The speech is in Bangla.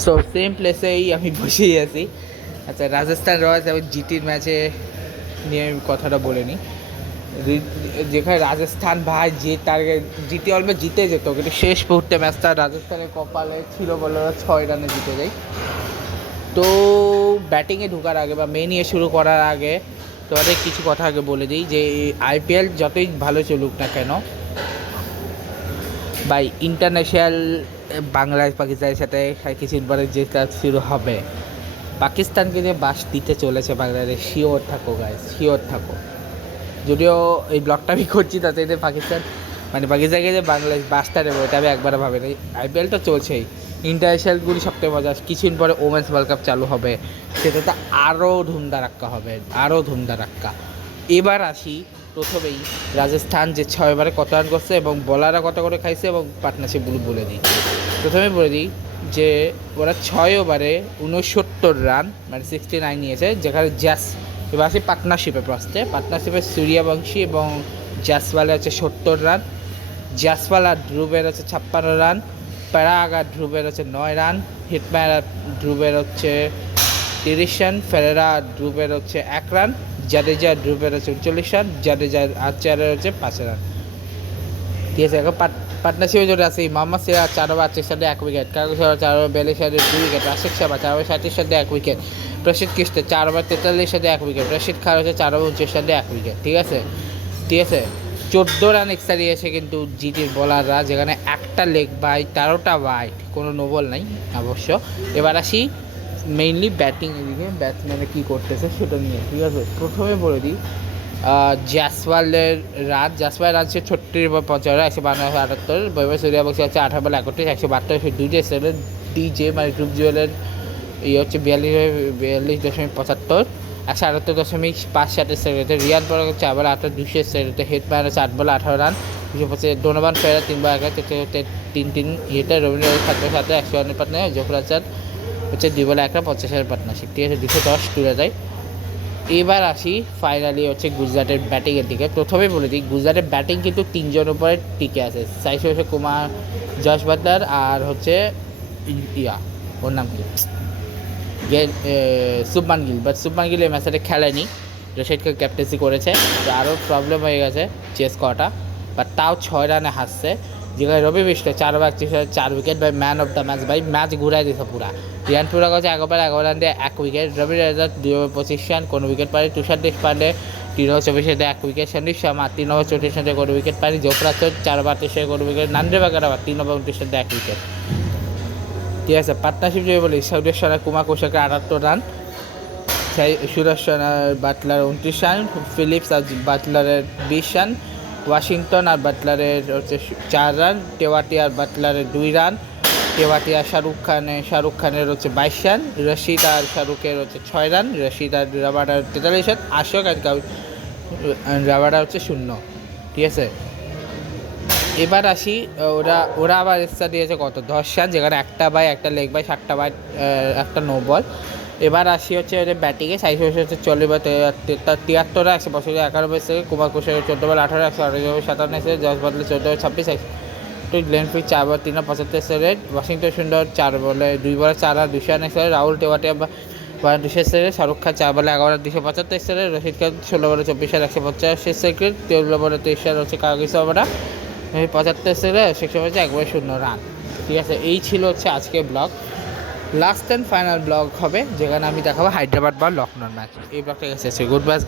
সো সেম প্লেসেই আমি বসেই আছি। আচ্ছা, রাজস্থান রয়্যালস এবং জিটির ম্যাচে নিয়ে আমি কথাটা বলে নিই। যেখানে রাজস্থান ভাই যে টার্গেট, জিটি অলমোস্ট জিতে যেত, কিন্তু শেষ মুহূর্তে ম্যাচটা রাজস্থানের কপালে ছিল বলে ওরা 6 রানে জিতে যায়। তো ব্যাটিংয়ে ঢোকার আগে বা মেন ইয়ে শুরু করার আগে তোমাদের কিছু কথা আগে বলে দিই যে আইপিএল যতই ভালো চলুক না কেন, বা ইন্টারন্যাশনাল বাংলাদেশ পাকিস্তানের সাথে কিছুদিন পরে যে কাজ শুরু হবে, পাকিস্তানকে যে বাস দিতে চলেছে বাংলাদেশ, শিওর থাকো গাইস, শিওর থাকো। যদিও এই ব্লগটা আমি করছি তাতে পাকিস্তান পাকিস্তানকে যে বাংলাদেশ বাসটা নেবো এটা আমি একবারও ভাবিনি। আইপিএল তো চলছেই, ইন্টারন্যাশনালগুলি সবথেকে মজা। কিছুদিন পরে ওমেন্স ওয়ার্ল্ড কাপ চালু হবে, সেটাতে আরও ধুমধারাক্কা হবে, আরও ধুমধারাক্কা। এবার আসি প্রথমেই রাজস্থান যে 6 ওভারে কত রান করছে এবং বলাররা কত করে খাইছে এবং পার্টনারশিপগুলো বলে দিই। প্রথমে বলে দিই যে ওরা 6 ওভারে 69 রান 69 নিয়েছে, যেখানে এবার আসি পার্টনারশিপে। পার্টনারশিপে সূর্যবংশী এবং জাসওয়ালের হচ্ছে 70 রান, জাসওয়াল আর ধ্রুবের হচ্ছে 56 রান, প্যারাগ আর ধ্রুবের হচ্ছে 9 রান, হিটম্যান আর ধ্রুবের হচ্ছে 30 রান, ফেরেরা আর ধ্রুবের হচ্ছে 1 রান, জাদেজা আর ধ্রুবের হচ্ছে 39 রান, জাদেজা আর চারের হচ্ছে 5 রান। ঠিক আছে, এখন পার্টনারশিপে যেটা আছে মোহাম্মদ সিরাজ 4 ওভার 38 রানে 1 উইকেট, কাগজ 4 ওভার 42 রানে 2 উইকেট, রাশিদ শার্মা 4 ওভার 37 রানে 1 উইকেট, প্রসিদ্ধ কৃষ্ণ 4 ওভার 43 রানে 1 উইকেট, রশিদ খান হচ্ছে 4 ওভার 29 রানে 1 উইকেট। ঠিক আছে, ঠিক আছে। 14 রান এক্সট্রা দিয়েছে কিন্তু জিটির বোলাররা, যেখানে একটা লেগ বাই 13টা ওয়াইড, কোনো নোবল নাই অবশ্য। এবার আসি মেইনলি ব্যাটিং এদিকে, ব্যাটসম্যানে কী করতেছে সেটা নিয়ে। ঠিক আছে, প্রথমে বলে দিই জাসওয়ালের জাসওয়াল রান ছিল 36 বল 55, 152, বৈভব সূর্যবংশী হচ্ছে 18 বল 31, 172, দুইটা সেলের ডিজে গ্রুপ জুয়েলের হচ্ছে 42.75, 178.57 সেকেন্ডে রিয়াদ বড় হচ্ছে আবার 200 সেকেন্ডে, হেডম্যান হচ্ছে 8 বল 18 রান, 225, ডোনোভান ফেরা 3 বল 11, 3 ইয়েটা, রবীন্দ্র 7 100 রানের পার্টনার, জফর আসাদ হচ্ছে 2 বল 1 রান 50 রানের পার্টনারশিপ। ঠিক আছে, 210 তুলে যায়। এবার আসি ফাইনালি হচ্ছে গুজরাটের ব্যাটিংয়ের দিকে। প্রথমেই বলে দিই গুজরাটের ব্যাটিং কিন্তু 3জনের উপরে টিকে আছে, সাইসে হচ্ছে কুমার, জশ বাটলার আর হচ্ছে ওর নাম কি শুভমান গিল। বাট শুভমান গিল এই ম্যাচে খেলেনি, রশিদকে ক্যাপ্টেন্সি করেছে, তো আরও প্রবলেম হয়ে গেছে চেস করাটা। বাট তাও 6 রানে হাসছে, যেখানে রবি বিষ্ণু 4 ওভার 31 রানে 4 wicket, by man of the match, by match ঘুরাই দিয়েছে পুরা। রিয়ান পুরা গেছে 1 ওভার 11 রান দিয়ে 1 উইকেট, রবি রাজা 2 ওভার 25 রান কোনো উইকেট পায়নি, তুষার দেশপান্ডে 3 ওভার 24 রানে 1 উইকেট, সন্দীপ শর্মা 3 ওভার 34 রানে কোনো উইকেট পায়নি, জোফরা 4 ওভার 38 রানে কোনো উইকেট, নান্দ্রে বাগার আবার 3 ওভার 29 রানে 1 উইকেট। ঠিক আছে, পার্টনারশিপ যদি বলি সৌরেশ্বর কুমার কোশাকের 78 run, Sureshwar Butler 29 run, Phillips আর বাটলারের 20 রান, ওয়াশিংটন আর বাটলারের হচ্ছে 4 রান, টেওয়াটি আর বাটলারের 2 রান, টেওয়াটি আর শাহরুখ খানের হচ্ছে 22 রান, রশিদ আর শাহরুখের হচ্ছে 6 রান, রশিদ আর রাবাডার 43 রান, আশোক আর রাবাডা হচ্ছে 0। ঠিক আছে, এবার আসি ওরা আবার এক্সট্রা দিয়েছে কত 10 রান, যেখানে একটা বাই একটা লেগ বাই 7টা বাই একটা নো বল। এবার আসি হচ্ছে ওদের ব্যাটিংয়ে, সাইজ হচ্ছে 40 বল 73, 100 11 থেকে কুমার কুশার 14 বল 18, 158 থেকে জশ বাটলার 14 বল 26, গ্লেন ফিচ 4 বল 3 75 সেকেন্ড, ওয়াশিংটন সুন্দর 4 বলে 2 বলে 4 আর 200 রান এসে, রাহুল টেওয়াটিয়া 200 সেকেন্ড, শাহরুখ খান 4 বলে 11 275 সেকেন্ড, রশিদ খান 16 বলে 24 আর 185 সেকেন্ড, 13 বলে 23 রান হচ্ছে কাগজ ওভারা 75 সেকেন্ড, 6 হচ্ছে 1 রান। ঠিক আছে, এই ছিল হচ্ছে আজকে blog. Last and final blog হবে যেখানে আমি দেখাবো হায়দ্রাবাদ বা লখনৌর ম্যাচ। এই ব্লগটা গেছে, গুড বাই।